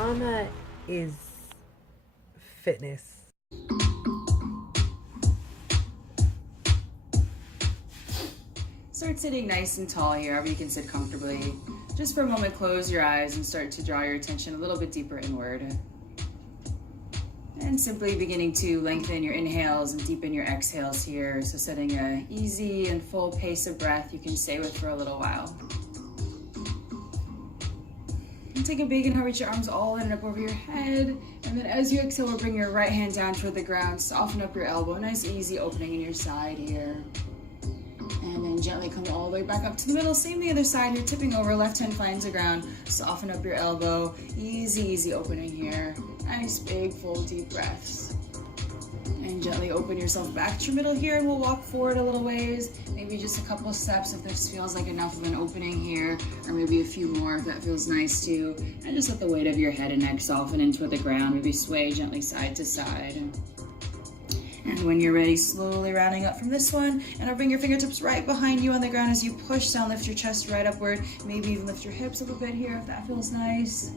trauma is fitness. Start sitting nice and tall here, wherever you can sit comfortably. Just for a moment, close your eyes and start to draw your attention a little bit deeper inward. And simply beginning to lengthen your inhales and deepen your exhales here. So setting an easy and full pace of breath you can stay with for a little while. And take a big inhale, reach your arms all in and up over your head. And then as you exhale, we'll bring your right hand down toward the ground. Soften up your elbow. Nice, easy opening in your side here. And then gently come all the way back up to the middle. Same the other side. You're tipping over. Left hand finds the ground. Soften up your elbow. Easy, easy opening here. Nice, big, full, deep breaths. And gently open yourself back to your middle here. And we'll walk forward a little ways. Maybe just a couple steps if this feels like enough of an opening here. Or maybe a few more if that feels nice too. And just let the weight of your head and neck soften into the ground. Maybe sway gently side to side. And when you're ready, slowly rounding up from this one, and I'll bring your fingertips right behind you on the ground as you push down, lift your chest right upward, maybe even lift your hips up a bit here if that feels nice.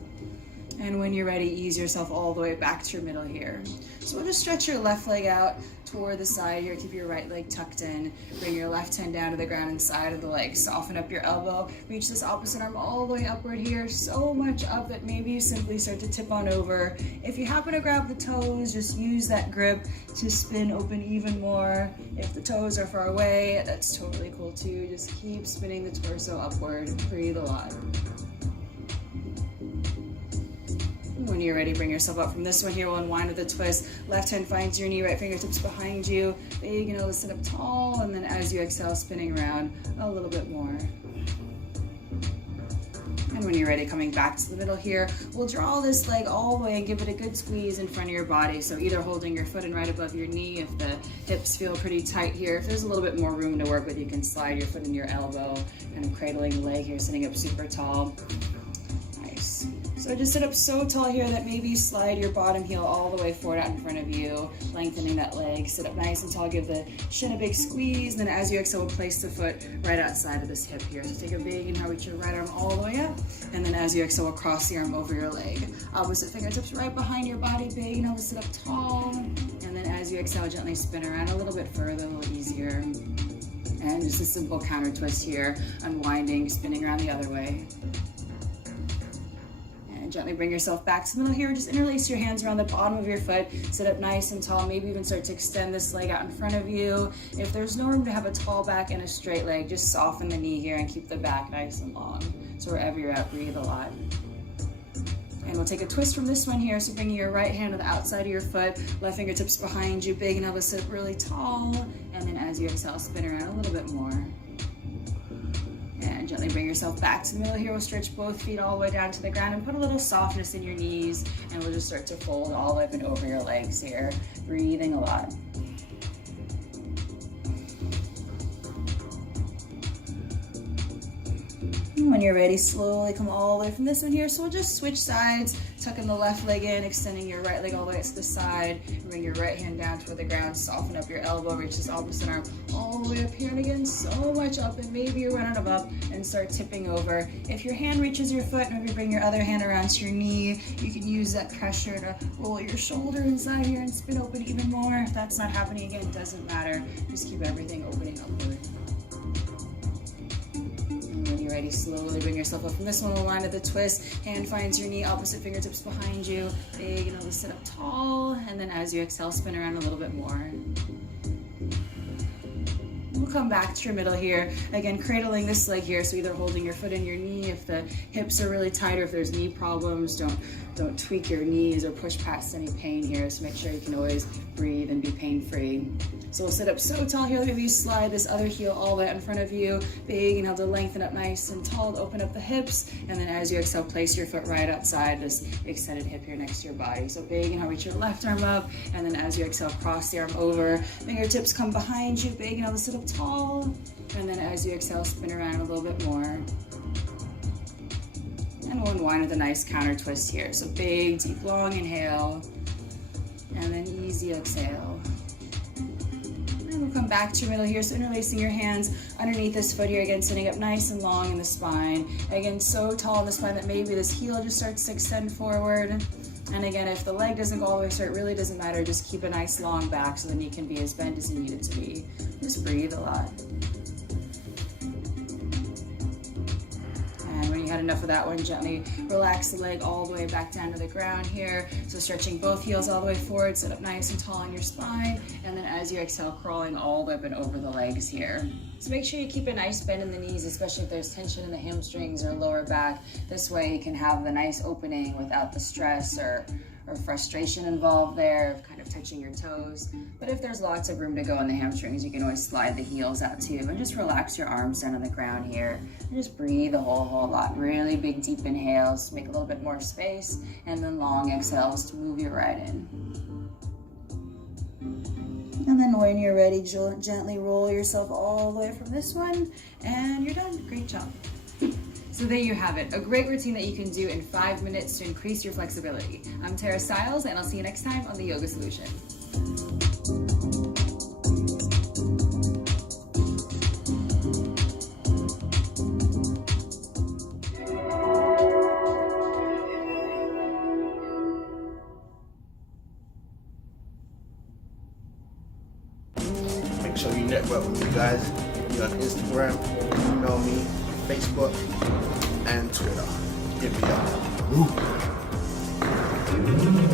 And when you're ready, ease yourself all the way back to your middle here. So we'll just stretch your left leg out toward the side here. Keep your right leg tucked in. Bring your left hand down to the ground inside of the leg. Soften up your elbow. Reach this opposite arm all the way upward here. So much up that maybe you simply start to tip on over. If you happen to grab the toes, just use that grip to spin open even more. If the toes are far away, that's totally cool too. Just keep spinning the torso upward. Breathe a lot. When you're ready, bring yourself up from this one here. We'll unwind with a twist. Left hand finds your knee, right fingertips behind you. Big and to sit up tall, and then as you exhale, spinning around a little bit more. And when you're ready, coming back to the middle here, we'll draw this leg all the way and give it a good squeeze in front of your body. So either holding your foot in right above your knee if the hips feel pretty tight here. If there's a little bit more room to work with, you can slide your foot in your elbow and cradling the leg here, sitting up super tall. Nice. So just sit up so tall here that maybe slide your bottom heel all the way forward out in front of you, lengthening that leg. Sit up nice and tall, give the shin a big squeeze, and then as you exhale, we'll place the foot right outside of this hip here. So take a big inhale, reach your right arm all the way up, and then as you exhale, we'll cross the arm over your leg. Opposite fingertips right behind your body, big inhale to sit up tall, and then as you exhale, gently spin around a little bit further, a little easier. And just a simple counter twist here, unwinding, spinning around the other way. Gently bring yourself back to the middle here. Just interlace your hands around the bottom of your foot. Sit up nice and tall. Maybe even start to extend this leg out in front of you. If there's no room to have a tall back and a straight leg, just soften the knee here and keep the back nice and long. So wherever you're at, breathe a lot. And we'll take a twist from this one here. So bringing your right hand to the outside of your foot, left fingertips behind you, big enough to sit up really tall. And then as you exhale, spin around a little bit more. And gently bring yourself back to the middle here. We'll stretch both feet all the way down to the ground and put a little softness in your knees. And we'll just start to fold all the way up and over your legs here. Breathing a lot. When you're ready, slowly come all the way from this one here. So we'll just switch sides, tucking the left leg in, extending your right leg all the way to the side. Bring your right hand down toward the ground, soften up your elbow, reach this opposite arm all the way up here. And again, so much up, and maybe you run out of up and start tipping over. If your hand reaches your foot, maybe bring your other hand around to your knee. You can use that pressure to roll your shoulder inside here and spin open even more. If that's not happening, again, it doesn't matter. Just keep everything opening upward. When you're ready, slowly bring yourself up from this one. We'll line to the twist. Hand finds your knee, opposite fingertips behind you. Big enough to sit up tall. And then as you exhale, spin around a little bit more. We'll come back to your middle here. Again, cradling this leg here. So either holding your foot in your knee if the hips are really tight, or if there's knee problems, don't tweak your knees or push past any pain here. So make sure you can always breathe and be pain-free. So we'll sit up so tall here. Maybe you slide this other heel all the way out in front of you. Big inhale to lengthen up nice and tall to open up the hips. And then as you exhale, place your foot right outside this extended hip here next to your body. So big inhale, reach your left arm up. And then as you exhale, cross the arm over. Fingertips come behind you. Big inhale to sit up tall. And then as you exhale, spin around a little bit more. And we'll unwind with a nice counter twist here. So big, deep, long inhale. And then easy exhale. And we'll come back to your middle here. So interlacing your hands underneath this foot here, again, sitting up nice and long in the spine. Again, so tall in the spine that maybe this heel just starts to extend forward. And again, if the leg doesn't go all the way straight, it really doesn't matter. Just keep a nice long back so the knee can be as bent as you need it to be. Just breathe a lot. And when you had enough of that one, gently relax the leg all the way back down to the ground here. So stretching both heels all the way forward, sit up nice and tall on your spine. And then as you exhale, crawling all the way up and over the legs here. So make sure you keep a nice bend in the knees, especially if there's tension in the hamstrings or lower back. This way you can have the nice opening without the stress or frustration involved there of kind of touching your toes. But if there's lots of room to go in the hamstrings, you can always slide the heels out too. And just relax your arms down on the ground here. And just breathe a whole lot. Really big deep inhales to make a little bit more space. And then long exhales to move you right in. And then when you're ready, gently roll yourself all the way from this one. And you're done. Great job. So there you have it, a great routine that you can do in 5 minutes to increase your flexibility. I'm Tara Stiles, and I'll see you next time on The Yoga Solution. Make sure you network with me, guys. You're on Instagram, email me, Facebook, and Twitter. Hit me up. Woo.